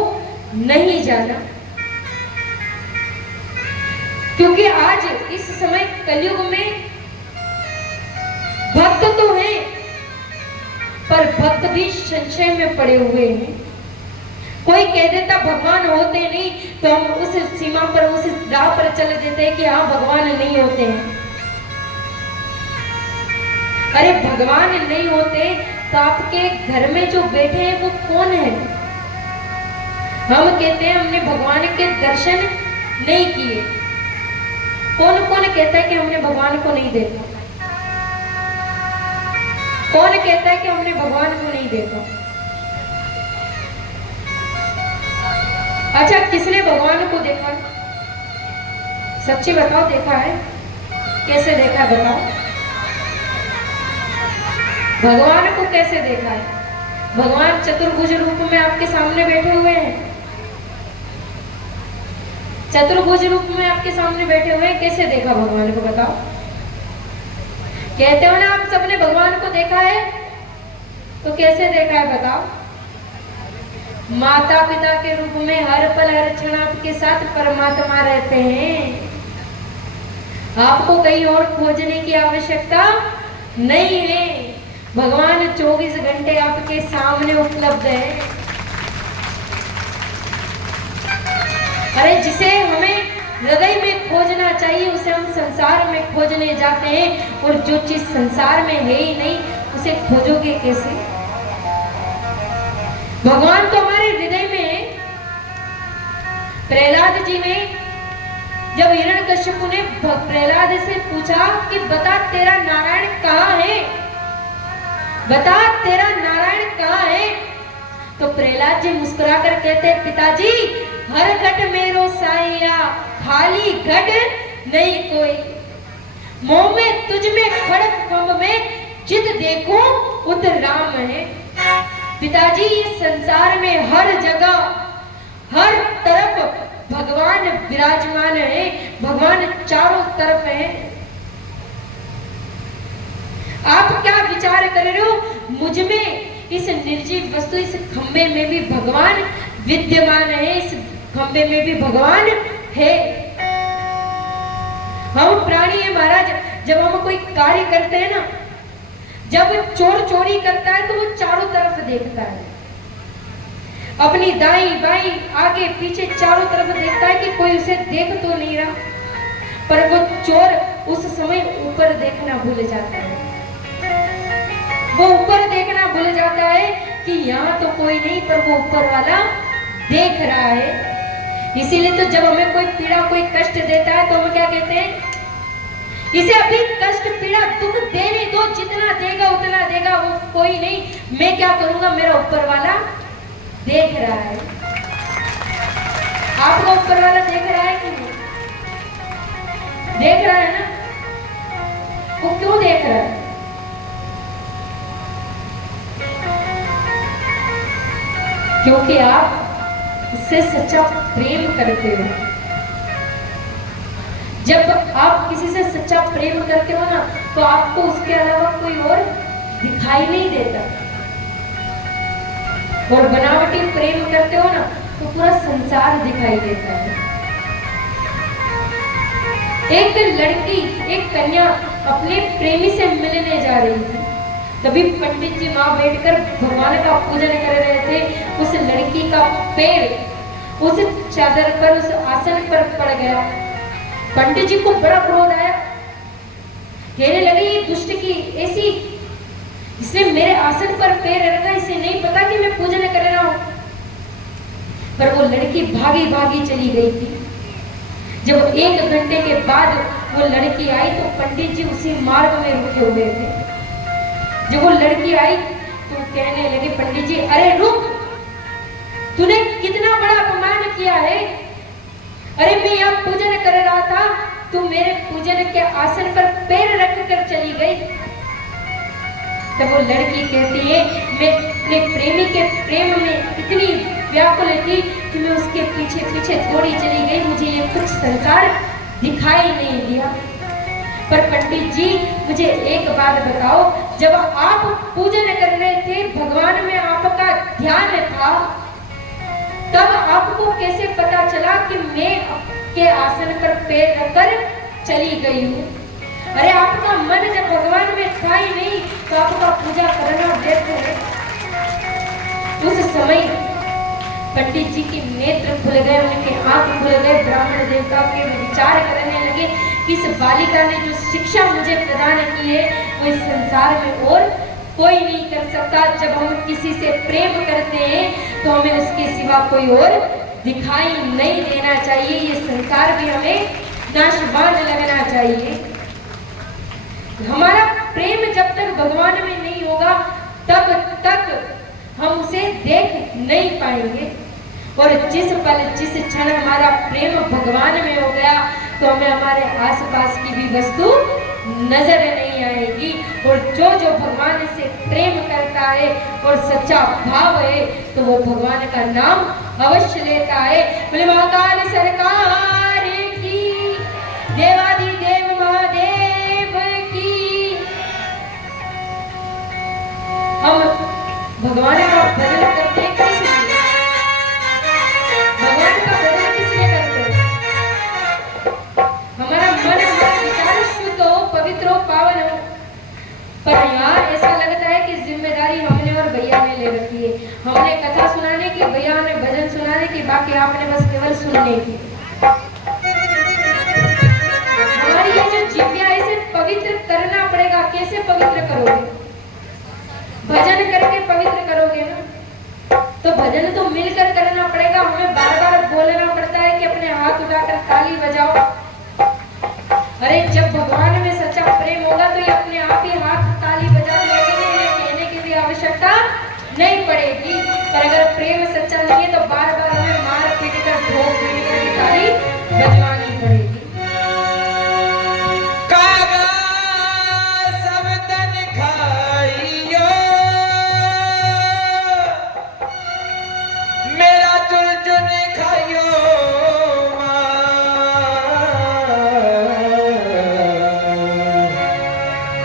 नहीं जाना। क्योंकि आज इस समय कलयुग में भक्त तो हैं, पर भक्त भी संशय में पड़े हुए हैं। कोई कह देता भगवान होते नहीं, तो हम उस सीमा पर, उस राह पर चले देते हैं कि हाँ भगवान नहीं होते हैं। अरे भगवान नहीं होते तो आपके घर में जो बैठे हैं वो कौन है? हम कहते हैं हमने भगवान के दर्शन नहीं किए। कौन कौन कहता है कि हमने भगवान को नहीं देखा? कौन कहता है कि हमने भगवान को नहीं देखा? अच्छा, किसने भगवान को देखा? सच्ची बताओ, देखा है? कैसे देखा बताओ? भगवान को कैसे देखा है? भगवान चतुर्भुज रूप में आपके सामने बैठे हुए हैं। चतुर्भुज रूप में आपके सामने बैठे हुए हैं, कैसे देखा भगवान को बताओ? कहते हो ना आप सबने भगवान को देखा है, तो कैसे देखा है बताओ? माता पिता के रूप में हर पल हर क्षण आपके साथ परमात्मा रहते हैं। आपको कहीं और खोजने की आवश्यकता नहीं है। भगवान 24 घंटे आपके सामने उपलब्ध है। अरे जिसे हमें हृदय में खोजना चाहिए उसे हम संसार में खोजने जाते हैं, और जो चीज संसार में है ही नहीं उसे खोजोगे कैसे? भगवान तो हमारे हृदय में है। प्रहलाद जी ने जब हिरण्यकश्यप ने प्रहलाद से पूछा कि बता तेरा नारायण कहाँ है, बता तेरा नारायण कहाँ है, तो प्रहलाद जी मुस्कुराकर कहते पिताजी हर घट मेरो साइया, खाली घट नहीं कोई, मोह में तुझ में खड़क खम्भ में चित देखो उत राम है। पिताजी इस संसार में हर जगह हर तरफ भगवान विराजमान है। भगवान चारों तरफ है। आप क्या विचार कर रहे हो? मुझ में इस निर्जीव वस्तु, इस खंबे में भी भगवान विद्यमान है, इस खंबे में भी भगवान है। हम प्राणी है महाराज। जब हम कोई कार्य करते हैं ना, जब चोर चोरी करता है तो वो चारों तरफ देखता है, अपनी दाईं बाईं आगे पीछे चारों तरफ देखता है कि कोई उसे देख तो नहीं रहा। पर वो चोर उस समय ऊपर देखना भूल जाता है। वो ऊपर देखना भूल जाता है कि यहाँ तो कोई नहीं, पर वो ऊपर वाला देख रहा है। इसीलिए तो जब हमें कोई पीड़ा कोई कष्ट देता है तो हम क्या कहते हैं? इसे अभी कष्ट पीड़ा दुख देने दो, जितना देगा उतना देगा, वो कोई नहीं, मैं क्या करूंगा, मेरा ऊपर वाला देख रहा है। आपको ऊपर वाला देख रहा है कि नहीं? देख रहा है ना? वो क्यों देख रहा है? क्योंकि आप उससे सच्चा प्रेम करते हो। जब आप किसी से सच्चा प्रेम करते हो ना, तो आपको उसके अलावा कोई और दिखाई नहीं देता। और बनावटी प्रेम करते हो ना, तो पूरा संसार दिखाई देता है। एक लड़की, एक कन्या अपने प्रेमी से मिलने जा रही थी। तभी पंडित जी वहां बैठकर भगवान का पूजन कर रहे थे। उस लड़की का पैर उस चादर पर, उस आसन पर पड़ गया। पंडित जी को बड़ा क्रोध आया। कहने लगे ये दुष्ट की ऐसी, इसने मेरे आसन पर पैर रखा, इसे नहीं पता कि मैं पूजन कर रहा हूं। पर वो लड़की भागी भागी चली गई थी। जब 1 घंटे के बाद वो लड़की आई तो पंडित जी उसी मार्ग में रुके हुए थे। जब वो लड़की आई तो कहने लगे पंडित जी, अरे रुक, तूने कितना बड़ा अपमान किया है। अरे मैं यहाँ पूजन कर रहा था, तू मेरे पूजन के आसन पर पैर रख कर चली गई। तब वो लड़की कहती है, मैं अपने प्रेमी के प्रेम में इतनी व्याकुल थी कि मैं उसके पीछे पीछे दौड़ी चली गई। मुझे ये कुछ संसार दिखाई नहीं दिया। पर पंडित जी मुझे एक बात बताओ, जब आप पूजन कर रहे थे, भगवान में आपका ध्यान था, तब आपको कैसे पता चला कि मैं आपके आसन पर पैर रखकर चली गई हूँ? अरे आपका मन जब भगवान में था ही नहीं तो आपका पूजा करना व्यर्थ है। उस समय पंडित जी के नेत्र खुल गए, उनके आंख खुल गए। ब्राह्मण देवता के विचार करने लगे कि इस बालिका ने जो शिक्षा मुझे प्रदान की है वो इस संसार में और कोई नहीं कर सकता। जब हम किसी से प्रेम करते हैं तो हमें उसके सिवा कोई और दिखाई नहीं देना चाहिए। ये संसार भी हमें नाशवान लगना चाहिए। हमारा प्रेम जब तक भगवान में नहीं होगा तब तक हम उसे देख नहीं पाएंगे। और जिस पल जिस क्षण हमारा प्रेम भगवान में हो गया तो हमें हमारे आसपास की भी वस्तु नजर नहीं आएगी। और जो जो भगवान से प्रेम करता है और सच्चा भाव है तो वो भगवान का नाम अवश्य लेता है। बोले महाकाल सरकार की, देवादिदेव महादेव की। हम भगवान का भजन करते हैं किस लिए? भगवान का भजन किस लिए करते हैं? हमारा मन हमारा विचार शुद्ध हो, पवित्र हो, पावन हो। पर यहाँ ऐसा लगता है कि जिम्मेदारी हमने और भैया ने ले रखी है। हमने कथा सुनाने की, भैया ने भजन सुनाने की, बाकी आपने बस केवल सुनने की। हमारी ये जो जिव्या है इसे पवित्र करना पड़ेगा। कैसे पवित्र करोगे? भजन करके पवित्र करोगे ना। तो भजन तो मिलकर करना पड़ेगा। हमें बार बार बोलना पड़ता है कि अपने हाथ उठाकर ताली बजाओ। अरे जब भगवान में सच्चा प्रेम होगा तो ये अपने आप ही हाथ ताली बजा लगेंगे। ये कहने की भी आवश्यकता नहीं पड़ेगी। पर अगर प्रेम सच्चा नहीं है तो बार बार हमें मार पीट कर ठोक पीट कर ताली बजवानी पड़ेगी।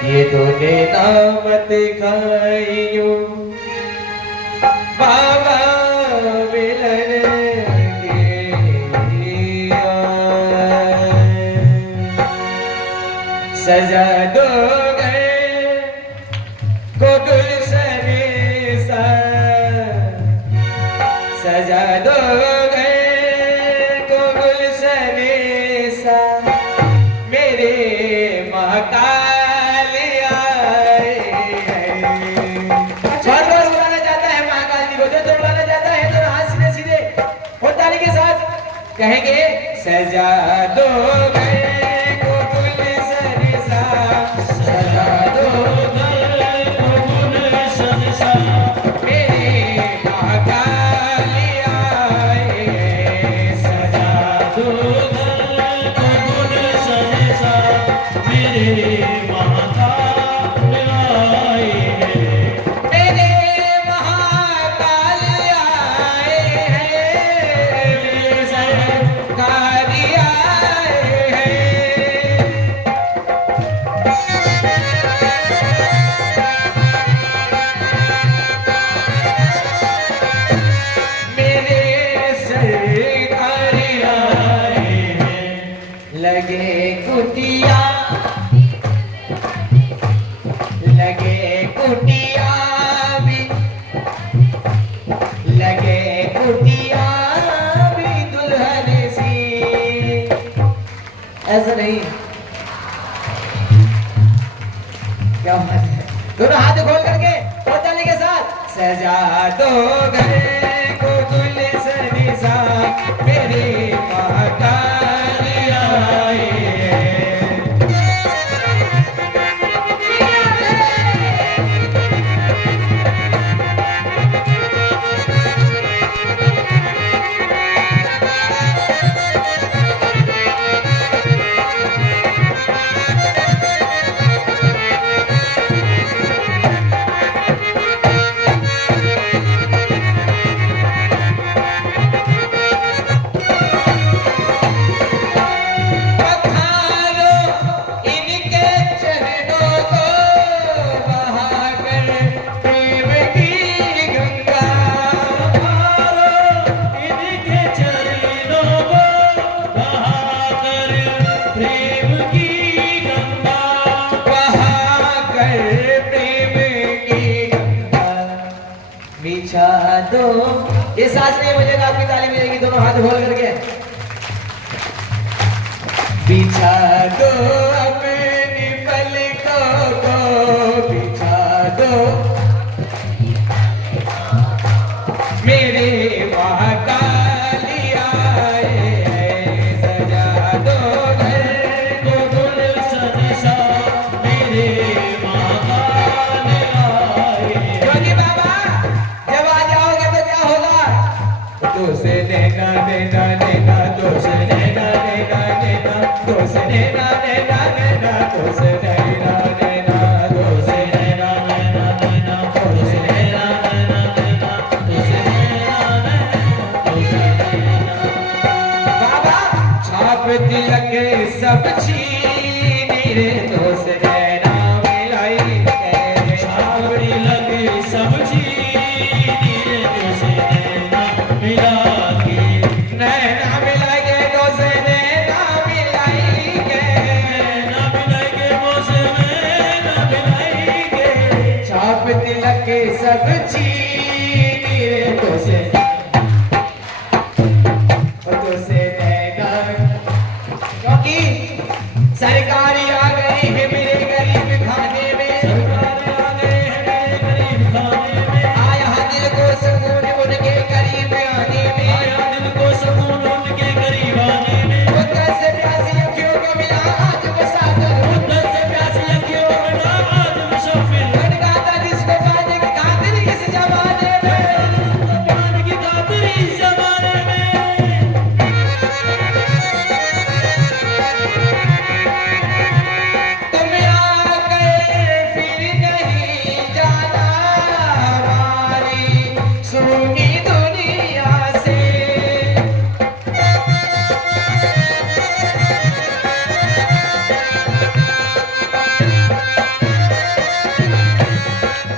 ये तूने नामत खाइयो बाबा मिलन के सजा दो गए को गुलशन सा, सजा दो गए को गुलशन सा मेरे महाकाल। कहेंगे सजा दो गए को गुलशन सा, सजा दो गए को गुलशन सा मेरे महाकाल आए। सजा दो गए को गुलशन सा मेरे महाकाल आए। लगे कुटिया, लगे कुटिया भी, लगे कुटिया भी दुल्हन सी। ऐसा नहीं, क्या बात है। दोनों हाथ खोल करके और ताली के साथ सजा दो गए को गुलशन सा मेरे महाकाल आए। दो ये सांस नहीं बजेगा, आपकी ताली मिलेगी दोनों हाथ खोल करके। बिछा दो अपनी पलकों को, बिछा दो मेरे महाकाली आए हैं, सजा दो घर को गुलशन सा मेरे महाकाल आए। क्योंकि बाबा जब आ जाओगे तो क्या होगा, दोसे नैना नैना नैना, दोसे नैना नैना नैना, दोसे नैना नैना नैना, दोसे नैना नैना, दोसे नैना नैना नैना, दोसे नैना नैना नैना, दोसे नैना नैना। बाबा छाप तिलक सब छीन रे, दोसे नैना मिलाई के, छाप तिलक सब छीन रे, दोसे नैना मिला के, नैना मिलाएंगे दोसे नैना मिलाएंगे, नैना मिलाएंगे दोसे नैना मिलाएंगे, छाप तिलक सब छीन रे, दोसे नैना। क्योंकि सरकारी आ गई है मेरे गरीब खाने में, सरकारी आ गई है मेरे गरीब खाने में, आया दिल को सुकून उनके करीब आने में, आया दिल को सुकून उनके करीब आने में। उधर से प्यासी अखियों को मिला आज मुसाफिर, उधर से प्यासी अखियों को मिला आज मुसाफिर, गाता जिसको पाने की खातिर इस जमाने में, पाने की खातिर इस जमाने में। तुम आकर फिर नहीं जाना हमारी सूनी दुनिया से,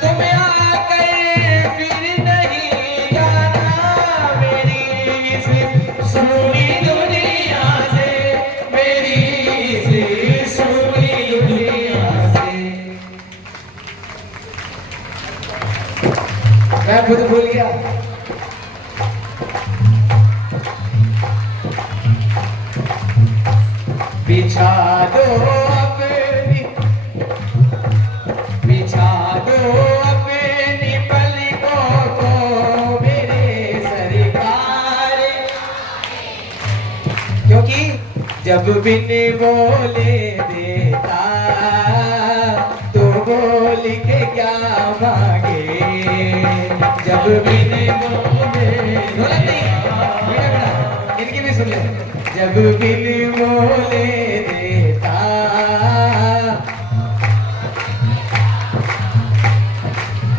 तुम आकर फिर नहीं जाना मेरी इस सूनी दुनिया से, मेरी इस सूनी दुनिया से। मैं खुद भूल गया। बिछा दो अपनी, बिछा दो अपनी पलकों को मेरे सरकार, क्योंकि जब बिन बोले देता तो बोल के क्या मांगे, जब बिन बोले ढोलक नहीं, बेटा बेटा इनकी भी सुन ले, जब बिन बोले देता,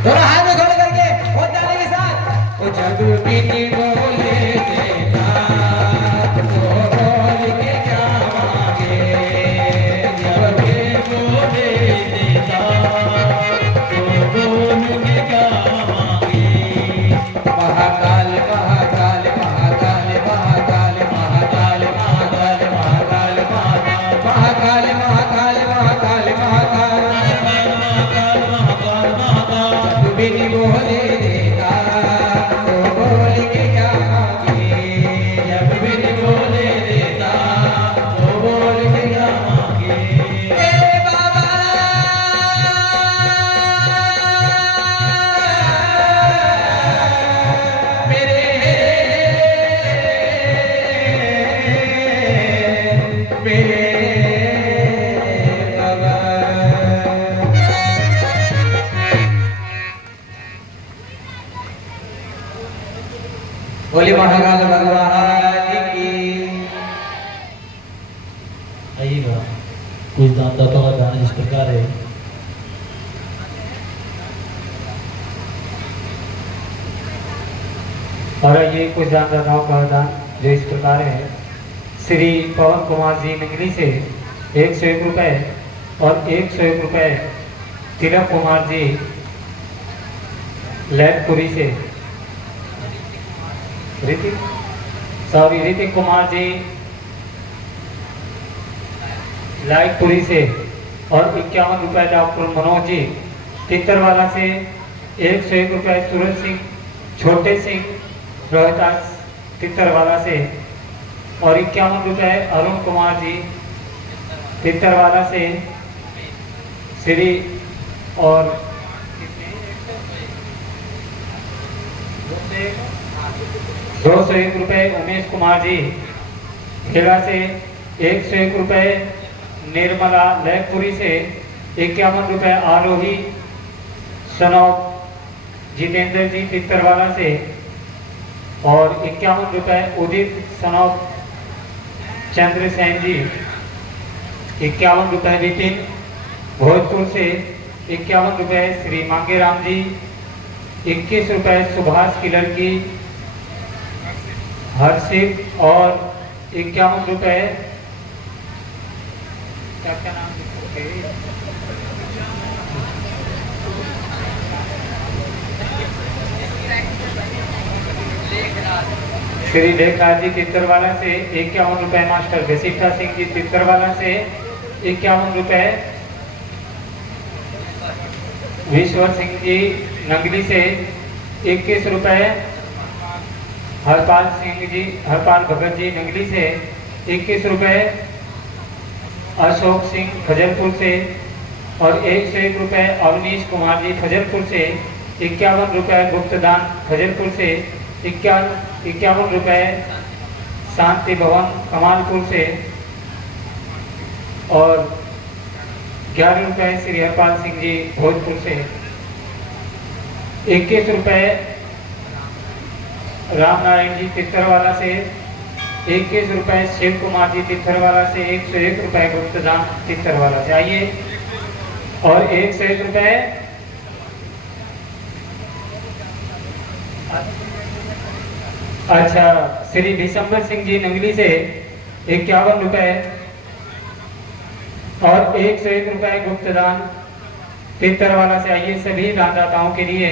दोनों हाथ में खोल करके और ताली के साथ, ओ जब बिन बोले देता तो बोल के क्या मांगे, जब बिन बोले देता तो बोल के क्या मांगे। महाकाल महाकाल महाकाल महाकाल महाकाल महाकाल महाकाल महाकाल महाकाल महाकाल महाकाल महाकाल, जब बिन बोले देता तो बोल के क्या मांगे, जब बिन बोले देता तो बोल के क्या मांगे। ए बाबा मेरे मेरे बाबा। बोले महाकाल भगवान की। आइएगा कुछ दानदाताओं का दान इस प्रकार है। और ये कुछ दानदाताओं का दान जो इस प्रकार है। श्री पवन कुमार जी निगली से 101 रुपये और 101 रुपये तिलक कुमार जी लैदपुरी से, ऋतिक कुमार जी लाइटपुरी से, और 51 रुपये डॉक्टर मनोज जी तितरवाला से, 101 रुपये सूरज सिंह छोटे सिंह रोहतास तितरवाला से, और 51 रुपये अरुण कुमार जी तितरवाला से श्री और 201 रुपए उमेश कुमार जी खेड़ा से, 101 रुपए निर्मला लयपुरी से, 51 रुपए आरोही सनौब जितेंद्र जी तितरवाला से और 51 रुपए उदित सनौब चंद्रसेन जी, 51 रुपए विपिन भोजपुर से, 51 रुपए श्री मांगेराम जी, 21 रुपए सुभाष की लड़की हर्षित और 51 रुपए क्या नाम श्री लेखराज जी तितरवाला से, 51 रुपए मास्टर घसीटा सिंह जी तितरवाला से, 51 रुपए विश्वर सिंह जी नंगली से, 21 रुपए हरपाल भगत जी नंगली से, 21 रुपए अशोक सिंह फजलपुर से और 101 रुपए अवनीश कुमार जी फजलपुर से, 51 रुपए गुप्तदान फजलपुर से, 51 रुपए शांति भवन कमालपुर से और 11 रुपए श्री हरपाल सिंह जी भोजपुर से, 21 रुपए राम नारायण जी तितरवाला से, 21 रुपए शिव कुमार जी तितरवाला से, 101 रुपए गुप्तदान तितरवाला से। आइए और 101 रुपए अच्छा श्री दिसंबर सिंह जी नंगली से 51 रुपए और 101 रुपए गुप्तदान तितरवाला से। आइए सभी दानदाताओं के लिए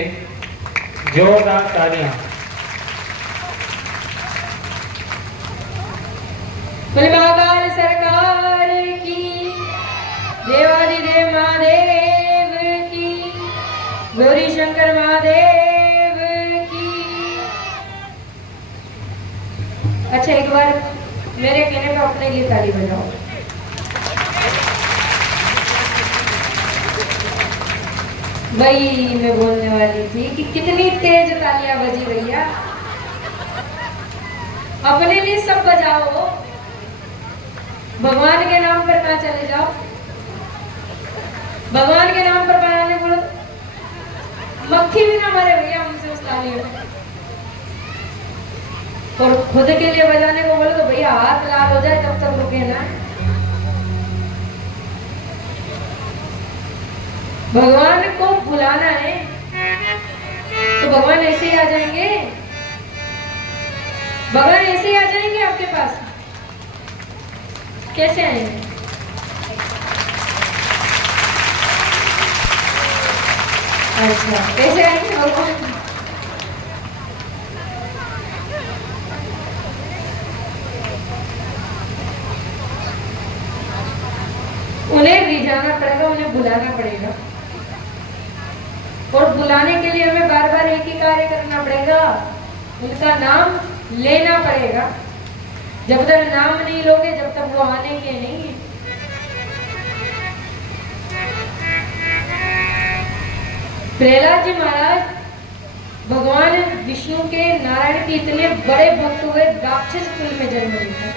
जोरदार तालियां। महाकाल सरकार की, देवादिदेव महादेव की, गौरी शंकर महादेव की। अच्छा एक बार मेरे कहने पे अपने लिए ताली बजाओ। वही मैं बोलने वाली थी कि कितनी तेज तालियां बजी भैया। अपने लिए सब बजाओ, भगवान के नाम पर कहाँ चले जाओ। भगवान के नाम पर बनाने बोलो, मक्खी भी ना मरे भैया हमसे उस ताली में। और खुद के लिए बजाने को बोलो तो भैया हाथ लाल हो जाए तब तक रुके ना। भगवान को बुलाना है तो भगवान ऐसे ही आ जाएंगे। भगवान ऐसे ही आ जाएंगे आपके पास। कैसे आएंगे? अच्छा कैसे आएंगे भगवान? उन्हें रिझाना पड़ेगा, उन्हें बुलाना पड़ेगा और बुलाने के लिए हमें बार बार एक ही कार्य करना पड़ेगा, उनका नाम लेना पड़ेगा। जब तक नाम नहीं लोगे जब तक वो आने के नहीं। प्रहलाद जी महाराज भगवान विष्णु के नारायण के इतने बड़े भक्त हुए, राक्षस कुल में जन्म लिया।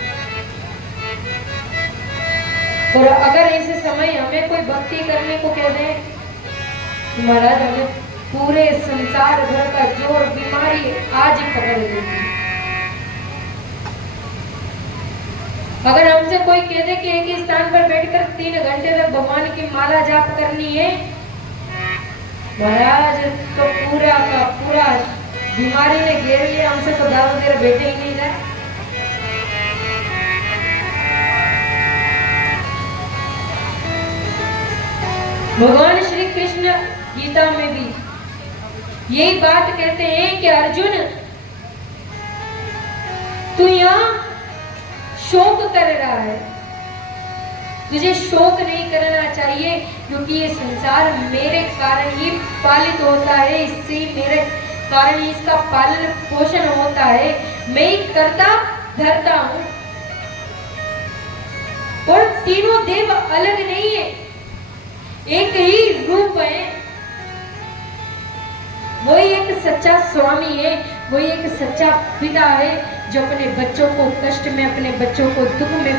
और अगर ऐसे समय हमें कोई भक्ति करने को कह दे तो महाराज हमें पूरे संसार भर का जोर बीमारी आज ही पकड़ लेगी। अगर हमसे कोई कह दे कि एक ही स्थान पर बैठकर 3 घंटे तक भगवान की माला जाप करनी है, महाराज तो पूरा का पूरा बीमारी ने घेर लिया, हमसे तो दारू वगैरह बैठे ही नहीं जाए। भगवान श्री कृष्ण गीता में भी यही बात कहते हैं कि अर्जुन तू यहाँ शोक कर रहा है, तुझे शोक नहीं करना चाहिए क्योंकि ये संसार मेरे कारण ही पालित होता है, इससे मेरे कारण ही इसका पालन पोषण होता है। मैं ही करता धरता हूँ। और तीनों देव अलग नहीं है, एक ही रूप है। वही एक सच्चा स्वामी है, वही एक सच्चा पिता है जो अपने बच्चों को कष्ट में, अपने बच्चों को दुख में